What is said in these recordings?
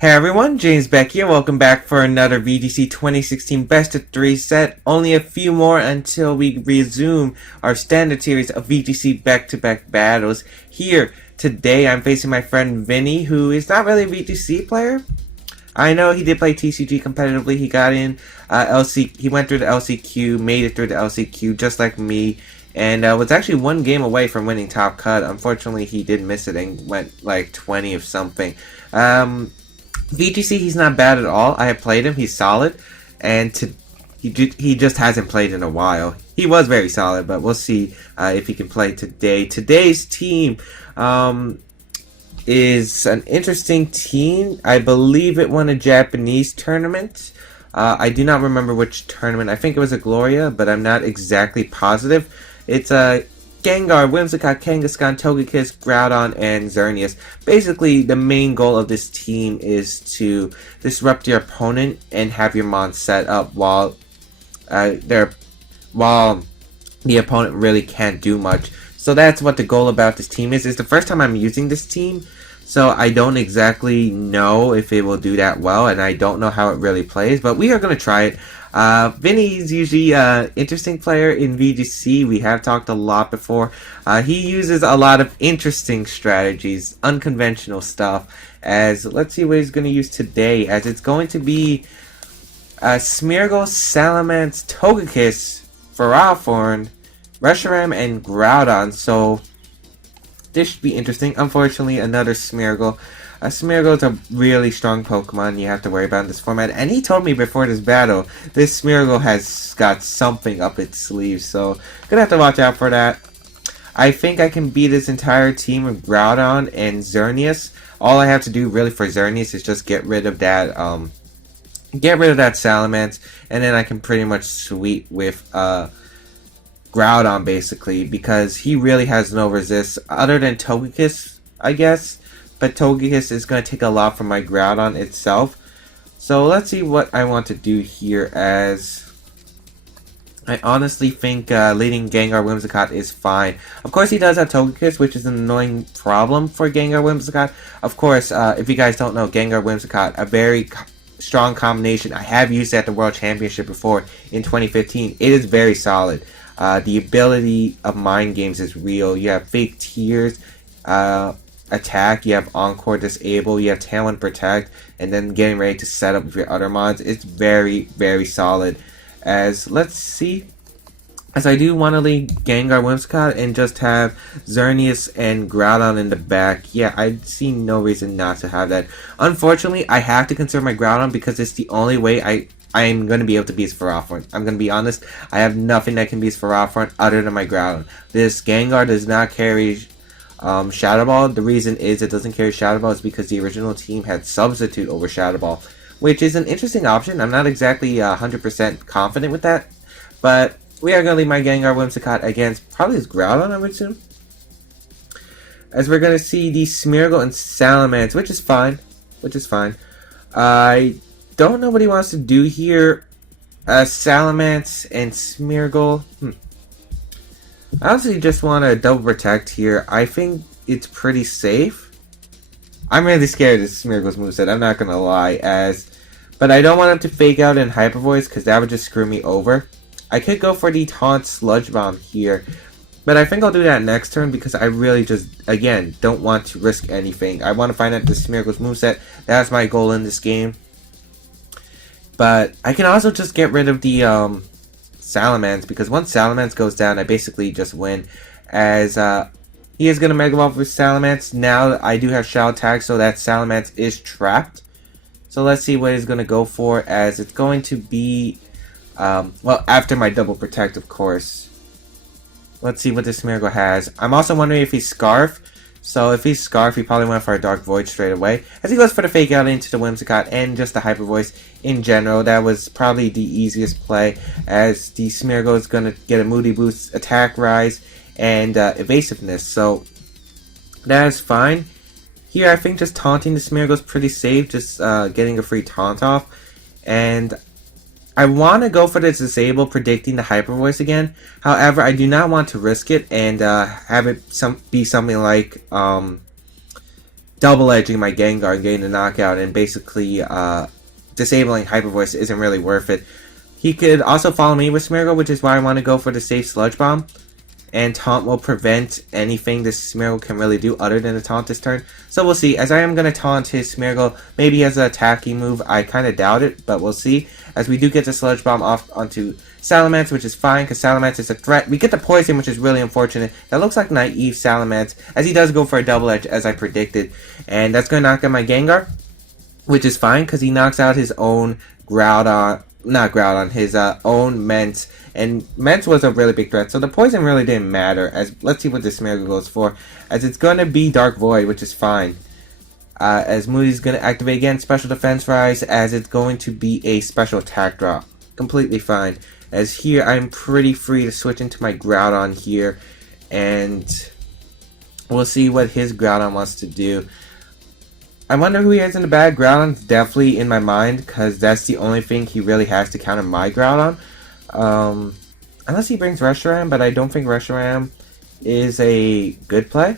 Hey everyone, James Baek here. Welcome back for another VGC 2016 Best of 3 set. Only a few more until we resume our standard series of VGC back-to-back battles. Here, today I'm facing my friend Vinny, who is not really a VGC player. I know he did play TCG competitively. He got in he went through the LCQ, made it through the LCQ just like me, and was actually one game away from winning top cut. Unfortunately, he did miss it and went like 20 of something. VGC, he's not bad at all. I have played him. He's solid. And he just hasn't played in a while. He was very solid, but we'll see if he can play today. Today's team is an interesting team. I believe it won a Japanese tournament. I do not remember which tournament. I think it was a Gloria, but I'm not exactly positive. It's a Gengar, Whimsicott, Kangaskhan, Togekiss, Groudon, and Xerneas. Basically, the main goal of this team is to disrupt your opponent and have your mon set up while the opponent really can't do much. So that's what the goal about this team is. It's the first time I'm using this team, so I don't exactly know if it will do that well, and I don't know how it really plays, but we are going to try it. Vinny is usually an interesting player in VGC. We have talked a lot before. He uses a lot of interesting strategies, unconventional stuff. Let's see what he's going to use today, as it's going to be Smeargle, Salamence, Togekiss, Ferrothorn, Reshiram, and Groudon. So this should be interesting. Unfortunately, another Smeargle. Smeargle is a really strong Pokemon you have to worry about in this format. And he told me before this battle, this Smeargle has got something up its sleeve. So, gonna have to watch out for that. I think I can beat this entire team with Groudon and Xerneas. All I have to do really for Xerneas is just get rid of that, Salamence. And then I can pretty much sweep with, Groudon, basically. Because he really has no resist, other than Togekiss, I guess. But Togekiss is going to take a lot from my Groudon itself. So let's see what I want to do here, as I honestly think leading Gengar Whimsicott is fine. Of course, he does have Togekiss, which is an annoying problem for Gengar Whimsicott. Of course, if you guys don't know, Gengar Whimsicott, a very strong combination. I have used it at the World Championship before in 2015. It is very solid. The ability of Mind Games is real. You have fake tears, attack, you have Encore disable, you have Tailwind protect, and then getting ready to set up with your other mods. It's very, very solid. Let's see. I do want to lead Gengar Whimsicott and just have Xerneas and Groudon in the back. Yeah, I see no reason not to have that. Unfortunately, I have to conserve my Groudon because it's the only way I'm going to be able to beat his Ferrothorn. I'm going to be honest, I have nothing that can beat his Ferrothorn other than my Groudon. This Gengar does not carry Shadow Ball. The reason is it doesn't carry Shadow Ball is because the original team had Substitute over Shadow Ball, which is an interesting option. I'm not exactly 100% confident with that, but we are going to leave my Gengar Whimsicott against probably his Groudon, I would assume. As we're going to see the Smeargle and Salamence, which is fine. I don't know what he wants to do here. Salamence and Smeargle. I honestly just want to double protect here. I think it's pretty safe. I'm really scared of Smeargle's moveset, I'm not going to lie. But I don't want him to fake out in Hyper Voice because that would just screw me over. I could go for the Taunt Sludge Bomb here. But I think I'll do that next turn because I really just, again, don't want to risk anything. I want to find out the Smeargle's moveset. That's my goal in this game. But I can also just get rid of the Salamence, because once Salamence goes down, I basically just win, he is going to Mega Evolve with Salamence. Now I do have Shadow Tag, so that Salamence is trapped. So let's see what he's going to go for, as it's going to be, well, after my double protect, of course. Let's see what this Smeargle has. I'm also wondering if he's Scarf. So if he's Scarf, he probably went for a Dark Void straight away, as he goes for the Fake Out into the Whimsicott and just the Hyper Voice in general. That was probably the easiest play, as the Smeargle is going to get a Moody Boost, Attack Rise, and Evasiveness. So that is fine. Here I think just taunting the Smeargle is pretty safe, just getting a free taunt off. And I want to go for the disable, predicting the Hyper Voice again. However, I do not want to risk it and have it be something like double edging my Gengar and getting the knockout, and basically disabling Hyper Voice isn't really worth it. He could also follow me with Smeargle, which is why I want to go for the safe Sludge Bomb. And Taunt will prevent anything this Smeargle can really do other than a Taunt this turn. So we'll see. As I am going to Taunt his Smeargle, maybe he has an attacking move. I kind of doubt it, but we'll see. As we do get the Sludge Bomb off onto Salamence, which is fine because Salamence is a threat. We get the Poison, which is really unfortunate. That looks like naive Salamence, as he does go for a double edge, as I predicted. And that's going to knock out my Gengar, which is fine because he knocks out his own Groudon. Not Groudon, his own Ment, and Ment was a really big threat, so the poison really didn't matter. As let's see what this Smeargle goes for, as it's going to be Dark Void, which is fine. As Moody's going to activate again, Special Defense Rise, as it's going to be a Special Attack Drop. Completely fine. As here, I'm pretty free to switch into my Groudon here, and we'll see what his Groudon wants to do. I wonder who he has in the bag. Groudon's definitely in my mind, because that's the only thing he really has to counter my Groudon. Unless he brings Reshiram, but I don't think Reshiram is a good play.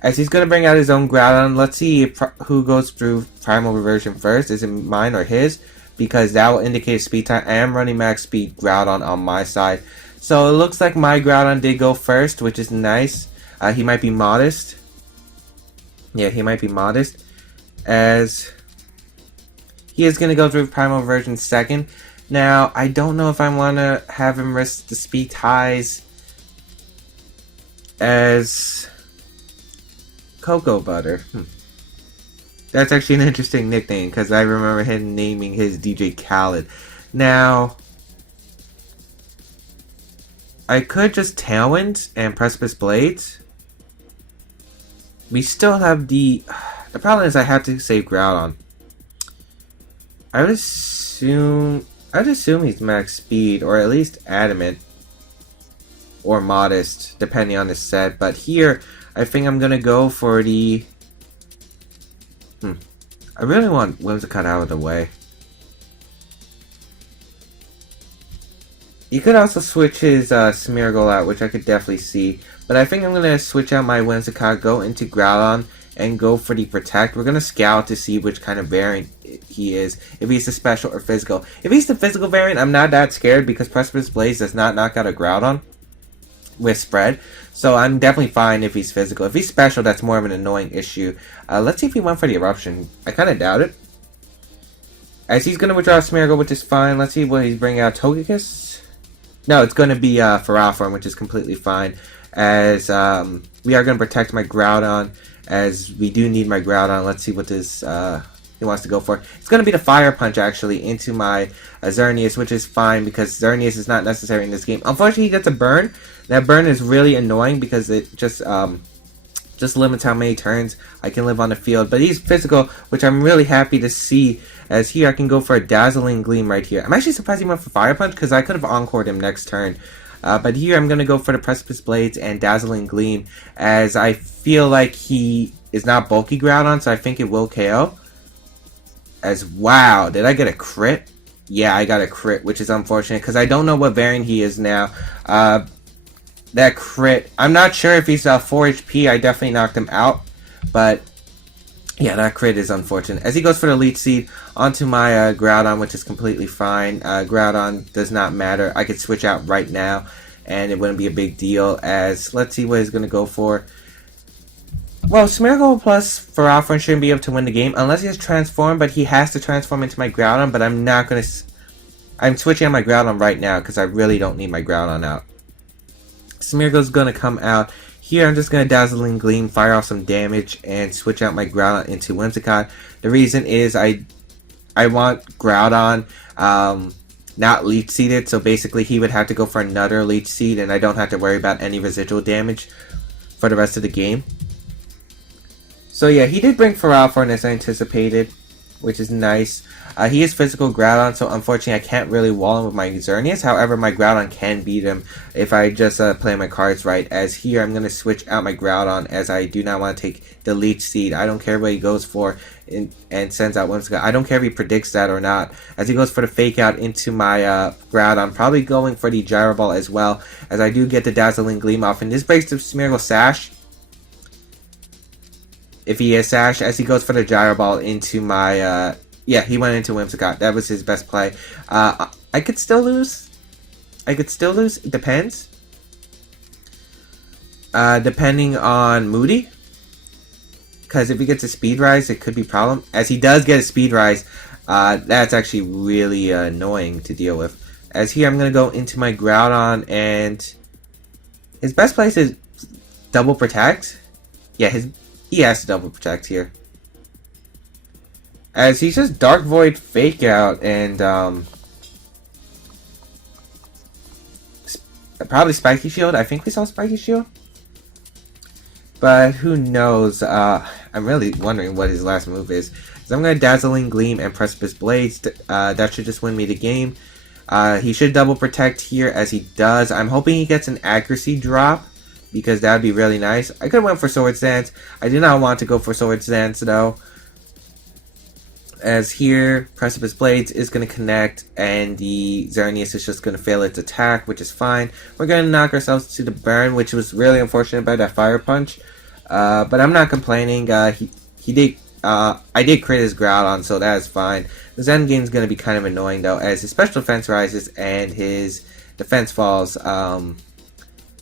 As he's going to bring out his own Groudon, let's see who goes through Primal Reversion first. Is it mine or his? Because that will indicate speed time. I am running max speed Groudon on my side. So it looks like my Groudon did go first, which is nice. He might be modest. Yeah, he might be modest, as he is going to go through Primal Version second. Now, I don't know if I want to have him risk the speed ties as Cocoa Butter. That's actually an interesting nickname, because I remember him naming his DJ Khaled. Now, I could just Tailwind and Precipice Blades. We still have the problem is I have to save Groudon. I would assume he's max speed, or at least adamant, or modest, depending on the set. But here, I think I'm gonna go for the. I really want Whimsicott out of the way. You could also switch his Smeargle out, which I could definitely see. But I think I'm going to switch out my Whimsicott, go into Groudon, and go for the Protect. We're going to scout to see which kind of variant he is. If he's the special or physical. If he's the physical variant, I'm not that scared because Precipice Blaze does not knock out a Groudon with spread. So I'm definitely fine if he's physical. If he's special, that's more of an annoying issue. Let's see if he went for the Eruption. I kind of doubt it. As he's going to withdraw Smeargle, which is fine. Let's see what he's bringing out. Togekiss? No, it's going to be Ferrothorn, which is completely fine. As we are going to protect my Groudon, as we do need my Groudon. Let's see what this he wants to go for. It's going to be the Fire Punch, actually, into my Xerneas, which is fine because Xerneas is not necessary in this game. Unfortunately, he gets a burn. That burn is really annoying because it just limits how many turns I can live on the field. But he's physical, which I'm really happy to see. As here, I can go for a Dazzling Gleam right here. I'm actually surprised he went for Fire Punch because I could have encored him next turn. But here, I'm going to go for the Precipice Blades and Dazzling Gleam, as I feel like he is not bulky Groudon, so I think it will KO. As, wow, did I get a crit? Yeah, I got a crit, which is unfortunate because I don't know what variant he is now. That crit, I'm not sure if he's 4 HP. I definitely knocked him out, but yeah, that crit is unfortunate. As he goes for the Leech Seed onto my Groudon, which is completely fine. Groudon does not matter. I could switch out right now, and it wouldn't be a big deal. As, let's see what he's going to go for. Well, Smeargle plus Ferrothorn shouldn't be able to win the game unless he has Transform, but he has to transform into my Groudon, but I'm not going to. I'm switching on my Groudon right now because I really don't need my Groudon out. Smeargle's going to come out. Here, I'm just going to Dazzling Gleam, fire off some damage, and switch out my Groudon into Whimsicott. The reason is I want Groudon not Leech Seeded, so basically he would have to go for another Leech Seed, and I don't have to worry about any residual damage for the rest of the game. So yeah, he did bring Ferrothorn as I anticipated, which is nice. He is physical Groudon, so unfortunately I can't really wall him with my Xerneas. However, my Groudon can beat him if I just play my cards right. As here, I'm going to switch out my Groudon, as I do not want to take the Leech Seed. I don't care what he goes for and sends out Whimsicott. I don't care if he predicts that or not. As he goes for the Fake Out into my Groudon, probably going for the Gyro Ball as well, as I do get the Dazzling Gleam off. And this breaks the Smeargle Sash. if he is Sash, as he goes for the Gyro Ball into my, yeah, he went into Whimsicott. That was his best play. I could still lose. It depends. Depending on Moody. Because if he gets a Speed Rise, it could be a problem. As he does get a Speed Rise, that's actually really annoying to deal with. As here, I'm going to go into my Groudon, and his best place is Double Protect. Yeah, he has to Double Protect here. As he's just Dark Void Fake Out, and probably Spiky Shield. I think we saw Spiky Shield. But who knows? I'm really wondering what his last move is. So I'm going to Dazzling Gleam and Precipice Blades. That should just win me the game. He should Double Protect here, as he does. I'm hoping he gets an accuracy drop, because that would be really nice. I could have went for Swords Dance. I do not want to go for Swords Dance, though. As here, Precipice Blades is going to connect, and the Xerneas is just going to fail its attack, which is fine. We're going to knock ourselves to the burn, which was really unfortunate about that Fire Punch. But I'm not complaining. I did crit his Groudon, so that is fine. The Zen game is going to be kind of annoying, though, as his special defense rises and his defense falls.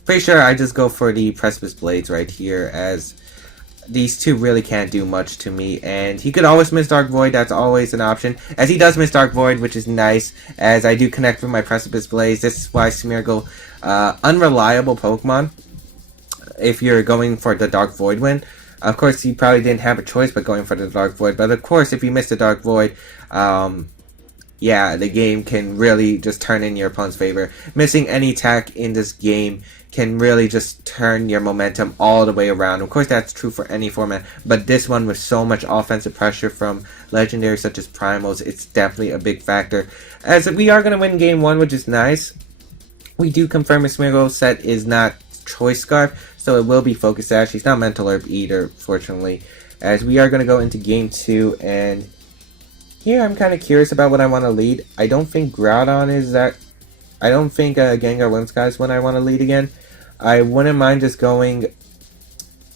Pretty sure I just go for the Precipice Blades right here, as these two really can't do much to me. And he could always miss Dark Void. That's always an option, as he does miss Dark Void, which is nice, as I do connect with my Precipice Blades. This is why Smeargle, unreliable Pokemon if you're going for the Dark Void win. Of course, he probably didn't have a choice but going for the Dark Void. But of course, if you miss the Dark Void, yeah, the game can really just turn in your opponent's favor. Missing any attack in this game can really just turn your momentum all the way around. Of course, that's true for any format, but this one with so much offensive pressure from legendaries such as Primals, it's definitely a big factor. As we are going to win game 1, which is nice. We do confirm his Smeargle set is not Choice Scarf, so it will be Focus Sash. He's not Mental Herb either, fortunately. As we are going to go into game 2, and here I'm kind of curious about what I want to lead. I don't think Groudon is that. I don't think Gengar Whimsicott is when I want to lead again. I wouldn't mind just going.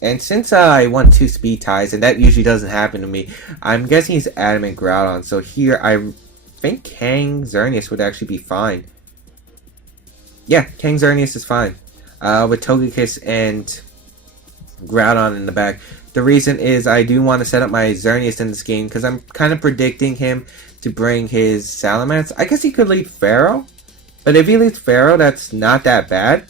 And since I won 2 speed ties, and that usually doesn't happen to me, I'm guessing he's Adamant Groudon. So here I think Kang Xerneas would actually be fine. Yeah, Kang Xerneas is fine. With Togekiss and Groudon in the back. The reason is I do want to set up my Xerneas in this game, because I'm kind of predicting him to bring his Salamence. I guess he could lead Pharaoh, but if he leads Pharaoh, that's not that bad.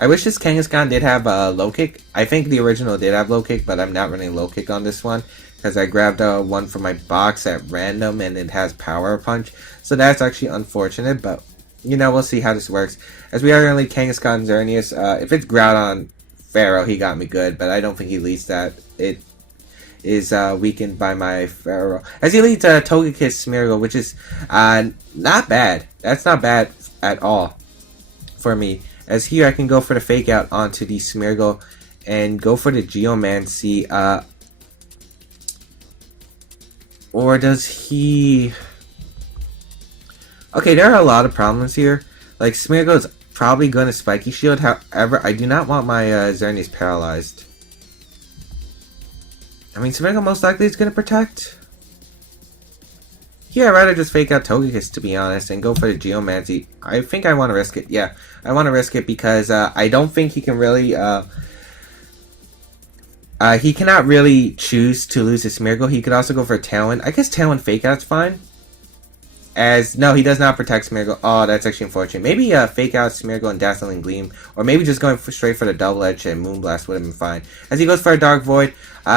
I wish this Kangaskhan did have a low kick. I think the original did have low kick, but I'm not running low kick on this one, because I grabbed one from my box at random and it has Power Punch. So that's actually unfortunate, but you know, we'll see how this works. As we are going to lead Kangaskhan Xerneas, if it's Groudon Pharaoh, he got me good, but I don't think he leads that. It is weakened by my Pharaoh. As he leads Togekiss Smeargle, which is not bad. That's not bad at all for me. As here I can go for the Fake Out onto the Smeargle and go for the Geomancy. Or does he... Okay, there are a lot of problems here. Like, Smeargle is probably going to Spiky Shield. However, I do not want my Xerneas paralyzed. I mean, Smeargle most likely is going to protect. Here, I'd rather just Fake Out Togekiss, to be honest, and go for the Geomancy. I think I want to risk it. Yeah, I want to risk it because I don't think he can really... he cannot really choose to lose his Smeargle. He could also go for a Tailwind. I guess Tailwind Fake Out's fine. No, he does not protect Smeargle. Oh, that's actually unfortunate. Maybe Fake Out Smeargle and Dazzling Gleam. Or maybe just going straight for the Double Edge and Moonblast would have been fine. As he goes for a Dark Void,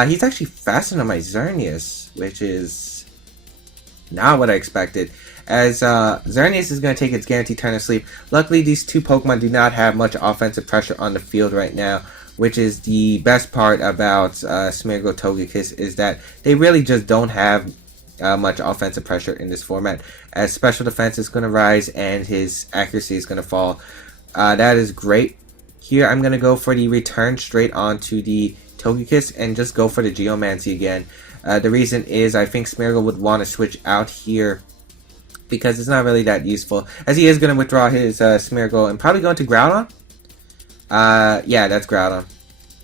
he's actually faster than my Xerneas, which is not what I expected. As Xerneas is going to take its guaranteed turn of sleep. Luckily, these two Pokemon do not have much offensive pressure on the field right now, which is the best part about Smeargle Togekiss, is that they really just don't have much offensive pressure in this format, as special defense is going to rise and his accuracy is going to fall. That is great. Here I'm going to go for the return straight onto the Togekiss and just go for the Geomancy again. The reason is I think Smeargle would want to switch out here because it's not really that useful, as he is going to withdraw his Smeargle and probably go into Groudon. Yeah, that's Groudon.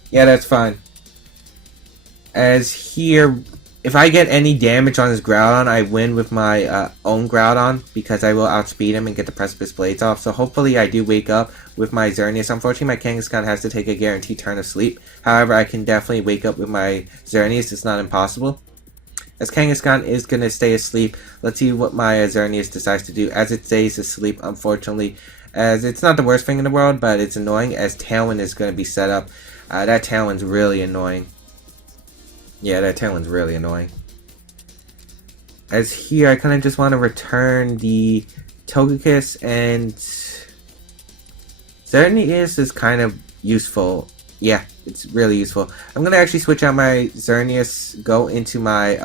Yeah, that's fine. As here, if I get any damage on his Groudon, I win with my own Groudon because I will outspeed him and get the Precipice Blades off. So hopefully I do wake up with my Xerneas. Unfortunately, my Kangaskhan has to take a guaranteed turn of sleep. However, I can definitely wake up with my Xerneas. It's not impossible. As Kangaskhan is going to stay asleep, let's see what my Xerneas decides to do. As it stays asleep, unfortunately, as it's not the worst thing in the world, but it's annoying as Tailwind is going to be set up. That Tailwind's really annoying. Yeah, that Tailwind's really annoying. As here, I kind of just want to return the Togekiss, and Xerneas is kind of useful. Yeah, it's really useful. I'm going to actually switch out my Xerneas, go into my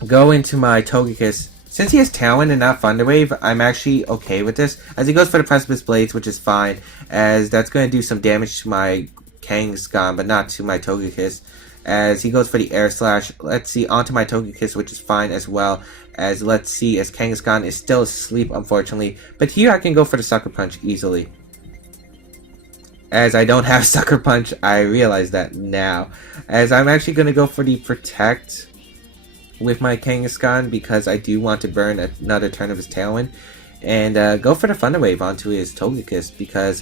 Togekiss. Since he has Tailwind and not Thunder Wave, I'm actually okay with this. As he goes for the Precipice Blades, which is fine, as that's going to do some damage to my Kangaskhan, but not to my Togekiss. As he goes for the Air Slash, let's see, onto my Togekiss, which is fine as well. As let's see, as Kangaskhan is still asleep, unfortunately. But here I can go for the Sucker Punch easily. As I don't have Sucker Punch, I realize that now. As I'm actually going to go for the Protect with my Kangaskhan because I do want to burn another turn of his Tailwind. And go for the Thunder Wave onto his Togekiss because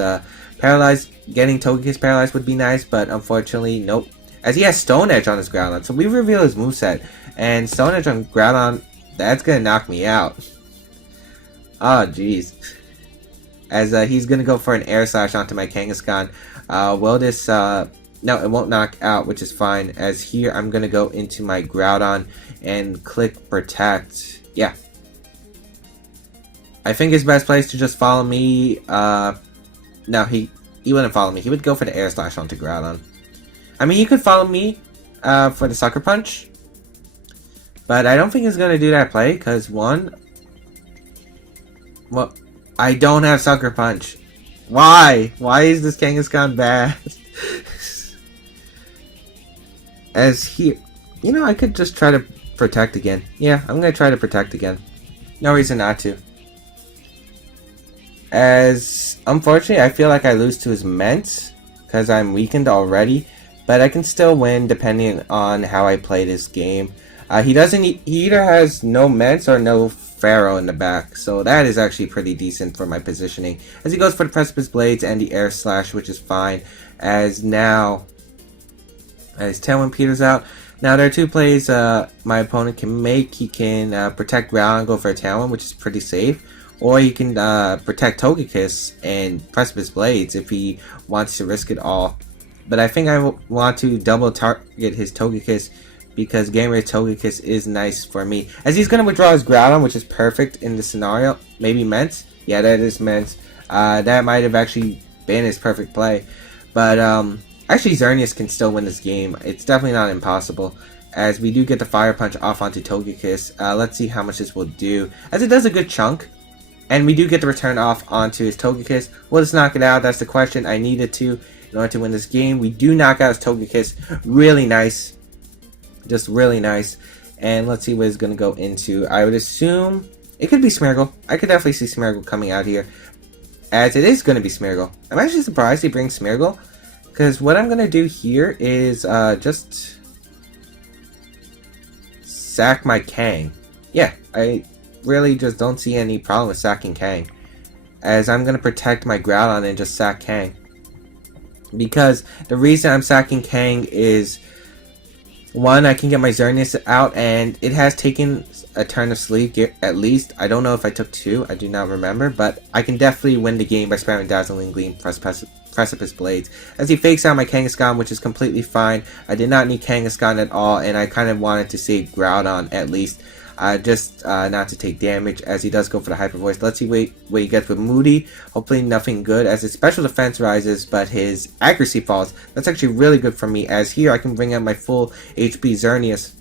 getting Togekiss paralyzed would be nice, but unfortunately, nope. As he has Stone Edge on his Groudon, so we reveal his moveset. And Stone Edge on Groudon, that's going to knock me out. Oh, jeez. As he's going to go for an Air Slash onto my Kangaskhan. Will this... no, it won't knock out, which is fine. As here, I'm going to go into my Groudon and click Protect. Yeah. I think his best play is to just follow me. No, he wouldn't follow me. He would go for the Air Slash onto Groudon. I mean, he could follow me for the Sucker Punch. But I don't think he's going to do that play, because one... Well, I don't have Sucker Punch. Why? Why is this Kangaskhan bad? As he... You know, I could just try to Protect again. Yeah, I'm going to try to Protect again. No reason not to. As, unfortunately, I feel like I lose to his Ment, because I'm weakened already, but I can still win depending on how I play this game. He either has no Ments or no Pharaoh in the back, so that is actually pretty decent for my positioning. As he goes for the Precipice Blades and the Air Slash, which is fine, as now, as Tailwind peters out. Now, there are two plays my opponent can make. He can protect Ground and go for a Tailwind, which is pretty safe. Or he can protect Togekiss and Precipice Blades if he wants to risk it all. But I think I want to double target his Togekiss because Game Race Togekiss is nice for me. As he's going to withdraw his Groudon, which is perfect in this scenario. Maybe Ments? Yeah, that is Ments. That might have actually been his perfect play. But actually Xerneas can still win this game. It's definitely not impossible. As we do get the Fire Punch off onto Togekiss. Let's see how much this will do. As it does a good chunk. And we do get the return off onto his Togekiss. Will this knock it out? That's the question. I needed to in order to win this game. We do knock out his Togekiss. Really nice. Just really nice. And let's see what it's going to go into. I would assume it could be Smeargle. I could definitely see Smeargle coming out here. As it is going to be Smeargle. I'm actually surprised he brings Smeargle. Because what I'm going to do here is just sack my Kang. Yeah, I really just don't see any problem with sacking Kang. As I'm going to protect my Groudon and just sack Kang. Because the reason I'm sacking Kang is, one, I can get my Xerneas out, and it has taken a turn of sleep at least. I don't know if I took two, I do not remember, but I can definitely win the game by spamming Dazzling Gleam Precipice Blades. As he fakes out my Kangaskhan, which is completely fine. I did not need Kangaskhan at all, and I kind of wanted to save Groudon at least. Just not to take damage, as he does go for the Hyper Voice. Let's see what he gets with Moody. Hopefully nothing good, as his special defense rises, but his accuracy falls. That's actually really good for me, as here I can bring out my full HP Xerneas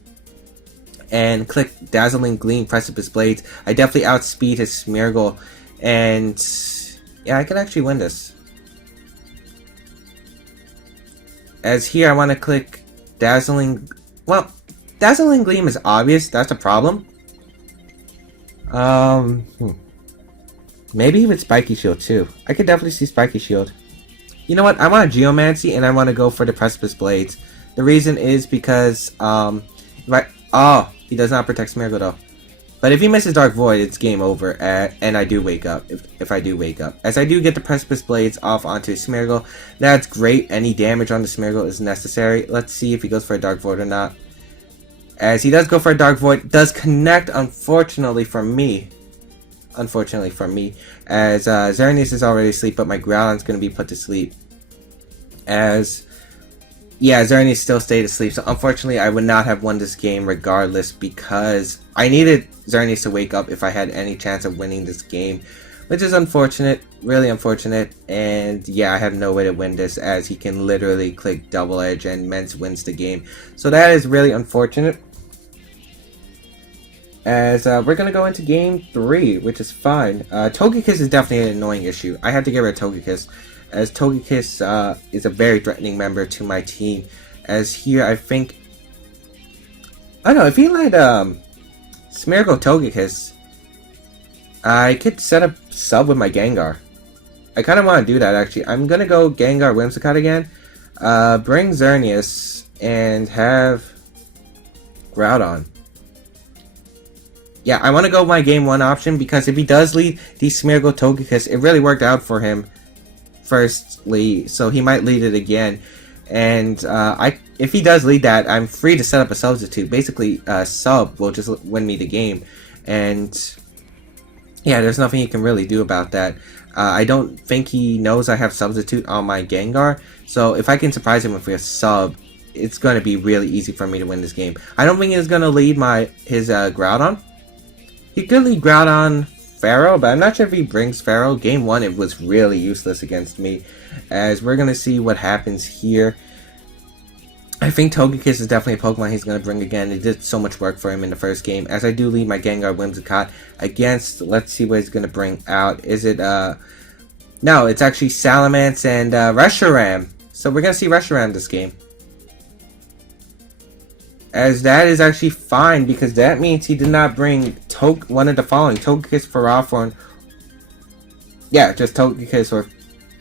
and click Dazzling Gleam Precipice Blades. I definitely outspeed his Smeargle, and yeah, I can actually win this. As here I want to click Dazzling... Well, Dazzling Gleam is obvious, that's a problem. Maybe with Spiky Shield too. I could definitely see Spiky Shield. You know what? I want Geomancy and I want to go for the Precipice Blades. The reason is because, he does not protect Smeargle though. But if he misses Dark Void, it's game over, and I do wake up, if I do wake up. As I do get the Precipice Blades off onto Smeargle, that's great. Any damage on the Smeargle is necessary. Let's see if he goes for a Dark Void or not. As he does go for a Dark Void, does connect, unfortunately for me. As Xerneas is already asleep, but my Groudon's going to be put to sleep. As... yeah, Xerneas still stayed asleep, so unfortunately I would not have won this game regardless because I needed Xerneas to wake up if I had any chance of winning this game, which is unfortunate, really unfortunate, and yeah, I have no way to win this as he can literally click Double Edge and Mence wins the game, so that is really unfortunate. As we're going to go into game 3, which is fine. Togekiss is definitely an annoying issue. I had to get rid of Togekiss, as Togekiss is a very threatening member to my team. As here, I think... I don't know, if he let Smeargle Togekiss, I could set up sub with my Gengar. I kind of want to do that, actually. I'm going to go Gengar Whimsicott again, bring Xerneas, and have Groudon. Yeah, I want to go my game 1 option, because if he does lead the Smeargle Togekiss, it really worked out for him firstly, so he might lead it again. And if he does lead that, I'm free to set up a substitute. Basically, sub will just win me the game. And yeah, there's nothing he can really do about that. I don't think he knows I have substitute on my Gengar, so if I can surprise him with a sub, it's going to be really easy for me to win this game. I don't think he's going to lead his Groudon. He could lead Groudon Pharaoh, but I'm not sure if he brings Pharaoh. Game 1, it was really useless against me, as we're going to see what happens here. I think Togekiss is definitely a Pokemon he's going to bring again. It did so much work for him in the first game, as I do lead my Gengar Whimsicott against, let's see what he's going to bring out. Is it, no, it's actually Salamence and Reshiram. So we're going to see Reshiram this game. As that is actually fine, because that means he did not bring one of the following: Togekiss, Ferrothorn. Yeah, just Togekiss,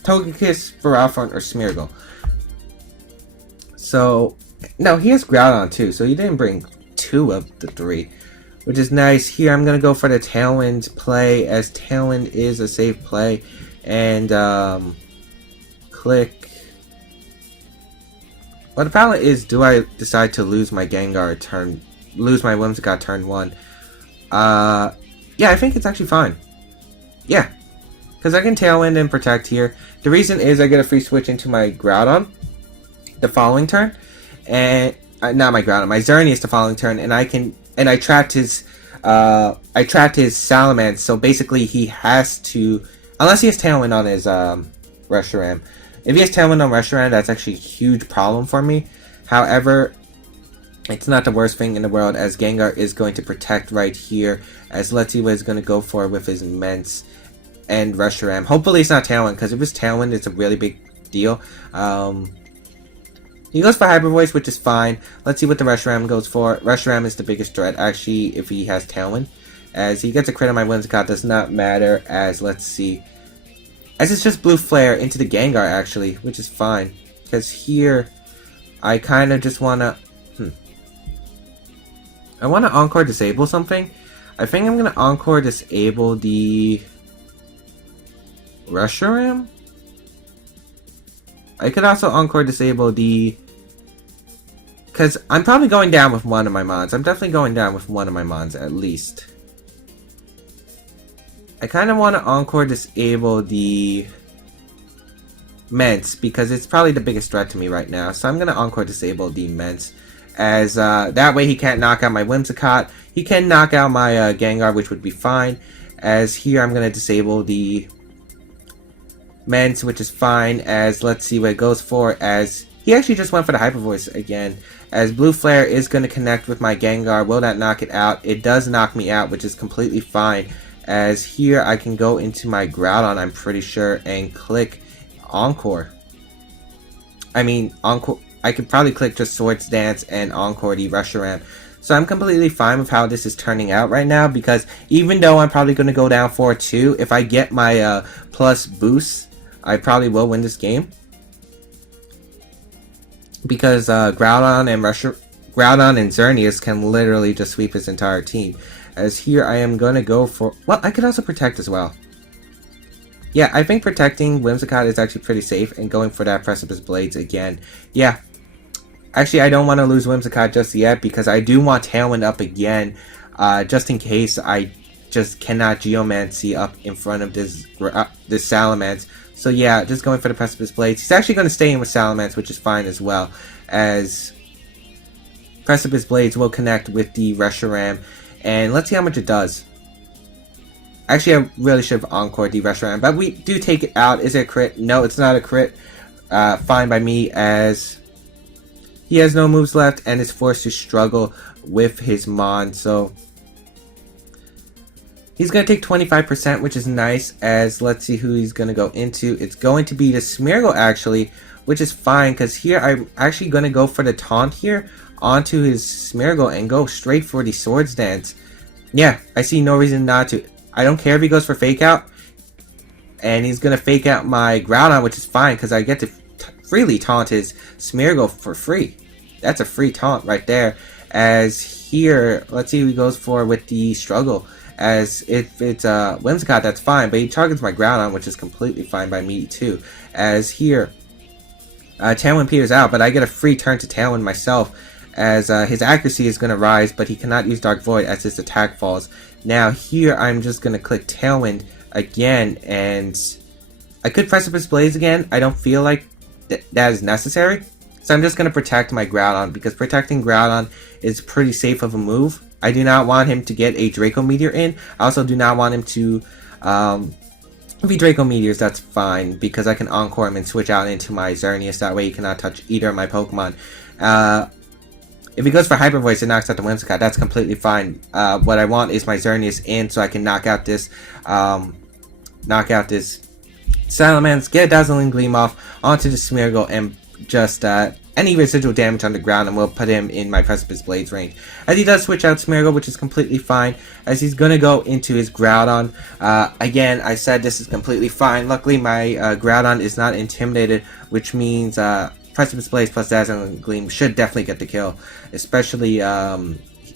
Ferrothorn, or Smeargle. So, no, he has Groudon too, so he didn't bring 2 of the 3, which is nice. Here, I'm going to go for the Tailwind play, as Tailwind is a safe play, and click. Well, the problem is, do I decide to lose my Gengar lose my Whimsicott turn 1? Yeah, I think it's actually fine. Yeah, because I can Tailwind and Protect here. The reason is I get a free switch into my Groudon the following turn, and not my Groudon, my Xerneas the following turn, and I trapped his Salamence, so basically he has to, unless he has Tailwind on his Reshiram. If he has Tailwind on Reshiram, that's actually a huge problem for me. However, it's not the worst thing in the world, as Gengar is going to protect right here, as let's see what he's going to go for with his Mence and Reshiram. Hopefully it's not Tailwind, because if it's Tailwind, it's a really big deal. He goes for Hyper Voice, which is fine. Let's see what the Reshiram goes for. Reshiram is the biggest threat, actually, if he has Tailwind. As he gets a crit on my Whimsicott, does not matter, as let's see. As it's just Blue Flare into the Gengar, actually, which is fine. Because here, I kind of just want to... I want to Encore Disable something. I think I'm going to Encore Disable the... Reshiram? I could also Encore Disable the... Because I'm probably going down with one of my Mons. I'm definitely going down with one of my Mons, at least. I kind of want to Encore Disable the Mence, because it's probably the biggest threat to me right now. So I'm going to Encore Disable the Mence, as that way he can't knock out my Whimsicott. He can knock out my Gengar, which would be fine. As here I'm going to disable the Mence, which is fine, as let's see what it goes for, as he actually just went for the Hyper Voice again. As Blue Flare is going to connect with my Gengar, will that knock it out? It does knock me out, which is completely fine. As here, I can go into my Groudon, I'm pretty sure, and click Encore. I mean, Encore. I could probably click just Swords Dance and Encore the Reshiram. So I'm completely fine with how this is turning out right now, because even though I'm probably going to go down 4-2, if I get my plus boost, I probably will win this game. because Groudon and Xerneas can literally just sweep his entire team. As here I am gonna go for, well, I could also protect as well. Yeah, I think protecting Whimsicott is actually pretty safe, and going for that Precipice Blades again. Yeah, actually I don't want to lose Whimsicott just yet because I do want Tailwind up again, just in case I just cannot Geomancy up in front of this Salamence. So yeah, just going for the Precipice Blades. He's actually going to stay in with Salamence, which is fine as well, as Precipice Blades will connect with the Reshiram, and let's see how much it does. Actually, I really should have encored the Reshiram, but we do take it out. Is it a crit? No, it's not a crit. Fine by me, as he has no moves left and is forced to struggle with his Mon, so he's going to take 25%, which is nice, as let's see who he's going to go into. It's going to be the Smeargle, actually, which is fine, because here I'm actually going to go for the taunt here onto his Smeargle and go straight for the Swords Dance. Yeah, I see no reason not to. I don't care if he goes for Fake Out, and he's going to Fake Out my Groudon, which is fine, because I get to freely taunt his Smeargle for free. That's a free taunt right there. As here, let's see who he goes for with the Struggle. As if it's Whimsicott, that's fine, but he targets my Groudon, which is completely fine by me too. As here, Tailwind peters out, but I get a free turn to Tailwind myself, as his accuracy is going to rise, but he cannot use Dark Void as his attack falls. Now here, I'm just going to click Tailwind again, and I could Precipice Blaze again. I don't feel like that is necessary, so I'm just going to protect my Groudon, because protecting Groudon is pretty safe of a move. I do not want him to get a Draco Meteor in. I also do not want him to, if he Draco Meteors, that's fine, because I can Encore him and switch out into my Xerneas. That way he cannot touch either of my Pokemon. If he goes for Hyper Voice and knocks out the Whimsicott, that's completely fine. What I want is my Xerneas in, so I can knock out this Salamence, get a Dazzling Gleam off onto the Smeargle, and just any residual damage on the ground, and we'll put him in my Precipice Blades range. As he does switch out Smeargle, which is completely fine, as he's going to go into his Groudon. Again, I said this is completely fine. Luckily, my Groudon is not intimidated, which means Precipice Blades plus Dazzling Gleam should definitely get the kill. Especially,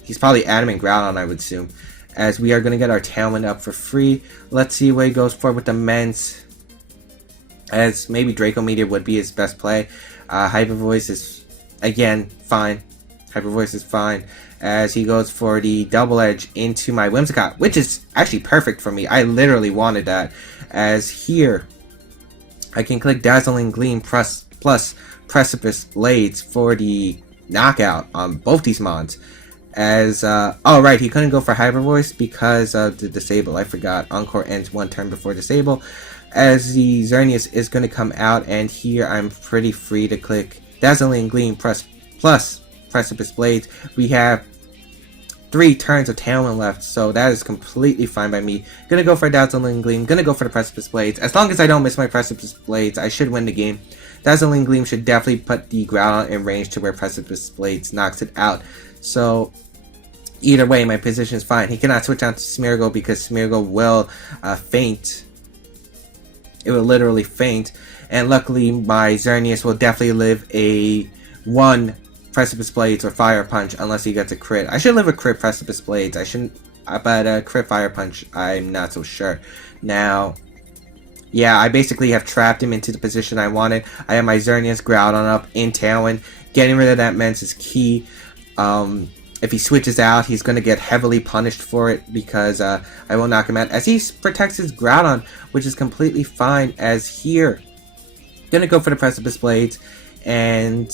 he's probably Adamant Groudon, I would assume. As we are going to get our Tailwind up for free. Let's see what he goes for with the Mence. As maybe Draco Meteor would be his best play. Hyper Voice is, again, fine. Hyper Voice is fine. As he goes for the Double Edge into my Whimsicott, which is actually perfect for me. I literally wanted that. As here, I can click Dazzling Gleam plus Precipice Blades for the knockout on both these mons. As, oh right, he couldn't go for Hyper Voice because of the Disable. I forgot. Encore ends one turn before Disable. As the Xerneas is going to come out, and here I'm pretty free to click Dazzling Gleam plus Precipice Blades. We have 3 turns of Tailwind left, so that is completely fine by me. Gonna go for Dazzling Gleam, gonna go for the Precipice Blades. As long as I don't miss my Precipice Blades, I should win the game. Dazzling Gleam should definitely put the Groudon in range to where Precipice Blades knocks it out. So either way, my position is fine. He cannot switch out to Smeargle because Smeargle will faint. It will literally faint, and luckily my Xerneas will definitely live a 1 Precipice Blades or Fire Punch unless he gets a crit. I should live a crit Precipice Blades. I shouldn't, but a crit Fire Punch, I'm not so sure. Now, yeah, I basically have trapped him into the position I wanted. I have my Xerneas Groudon up in Tailwind. Getting rid of that Mence is key. If he switches out, he's going to get heavily punished for it because I will knock him out. As he protects his Groudon, which is completely fine. As here, going to go for the Precipice Blades and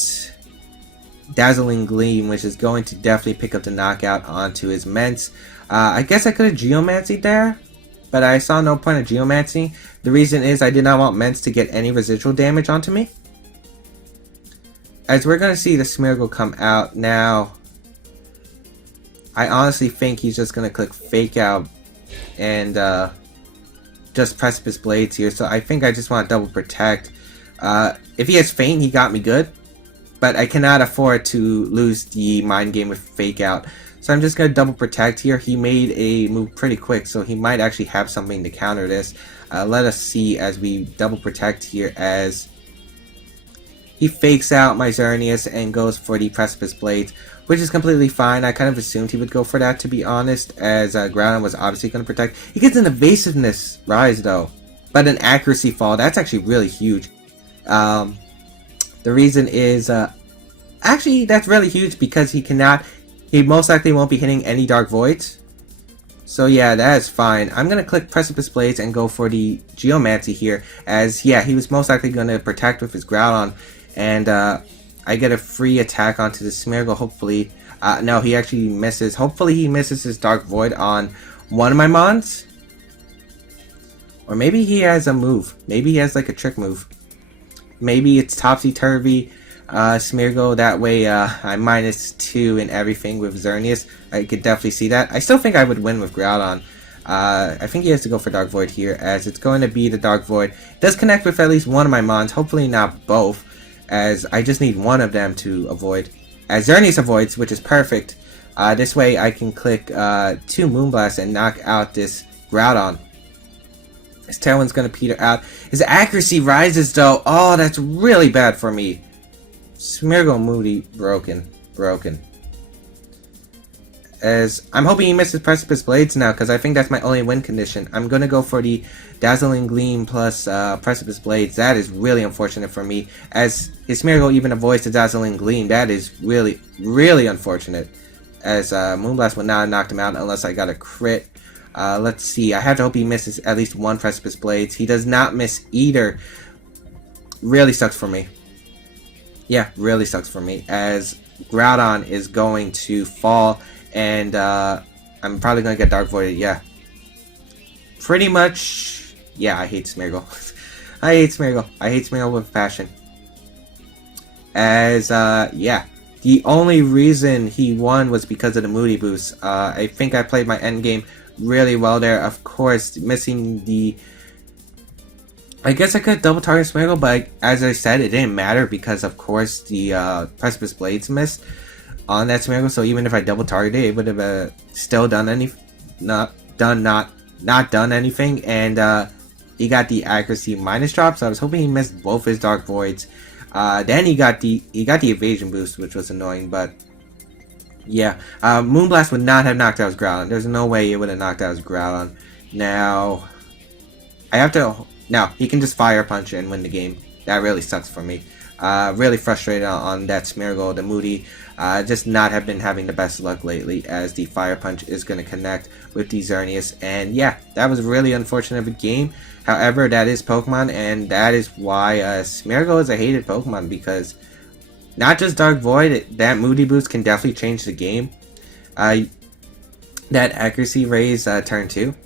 Dazzling Gleam, which is going to definitely pick up the knockout onto his Mence. I guess I could have Geomancy there, but I saw no point of Geomancy. The reason is I did not want Mence to get any residual damage onto me. As we're going to see the Smeargle come out now, I honestly think he's just going to click Fake Out and just Precipice Blades here. So I think I just want to double protect. If he has Faint, he got me good. But I cannot afford to lose the Mind Game with Fake Out. So I'm just going to double protect here. He made a move pretty quick, so he might actually have something to counter this. Let us see as we double protect here as he fakes out my Xerneas and goes for the Precipice Blades, which is completely fine. I kind of assumed he would go for that, to be honest, as Groudon was obviously going to protect. He gets an Evasiveness rise, though, but an Accuracy fall. That's actually really huge. The reason is, actually, that's really huge because he most likely won't be hitting any Dark Voids. So yeah, that is fine. I'm going to click Precipice Blades and go for the Geomancy here, as yeah, he was most likely going to protect with his Groudon, and I get a free attack onto the Smeargle, hopefully. No, he actually misses. Hopefully he misses his Dark Void on one of my Mons. Or maybe he has a move. Maybe he has like a trick move. Maybe it's Topsy-Turvy. Smeargle, that way I'm -2 in everything with Xerneas. I could definitely see that. I still think I would win with Groudon. I think he has to go for Dark Void here, as it's going to be the Dark Void. It does connect with at least one of my Mons, hopefully not both, as I just need one of them to avoid. As Xerneas avoids, which is perfect. This way I can click 2 Moonblast and knock out this Groudon. His Tailwind's going to peter out. His accuracy rises though. Oh, that's really bad for me. Smeargle Moody broken. As I'm hoping he misses Precipice Blades now, because I think that's my only win condition. I'm gonna go for the Dazzling Gleam plus Precipice Blades. That is really unfortunate for me, as his Smeargle even avoids the Dazzling Gleam. That is really unfortunate, as Moonblast would not have knocked him out unless I got a crit. Let's see. I have to hope he misses at least one Precipice Blades. He does not miss either. Really sucks for me. Yeah, really sucks for me, as Groudon is going to fall, and I'm probably going to get Dark Voided, yeah. Pretty much, yeah, I hate Smeargle. I hate Smeargle with passion. As, yeah, the only reason he won was because of the Moody boost. I think I played my endgame really well there. Of course, missing the... I guess I could double target Smeargle, but as I said, it didn't matter because, of course, the Precipice Blades missed on that Smeargle. So even if I double targeted, it would have still done not done anything. And he got the accuracy minus drop, so I was hoping he missed both his Dark Voids. Then he got the evasion boost, which was annoying. But yeah, Moonblast would not have knocked out his Groudon. There's no way it would have knocked out his Groudon. Now I have to. Now, he can just Fire Punch and win the game. That really sucks for me. Really frustrated on that Smeargle. The Moody just not have been having the best luck lately, as the Fire Punch is going to connect with the Xerneas. And yeah, that was really unfortunate of a game. However, that is Pokemon, and that is why Smeargle is a hated Pokemon, because not just Dark Void, that Moody boost can definitely change the game. That accuracy raise turn 2.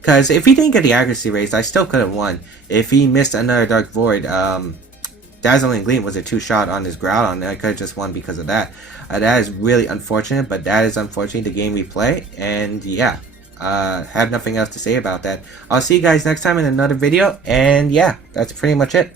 Because if he didn't get the accuracy raise, I still could have won. If he missed another Dark Void, Dazzling Gleam was a 2-shot on his Groudon, and I could have just won because of that. That is really unfortunate, but that is unfortunately the game we play. And yeah, have nothing else to say about that. I'll see you guys next time in another video, and yeah, that's pretty much it.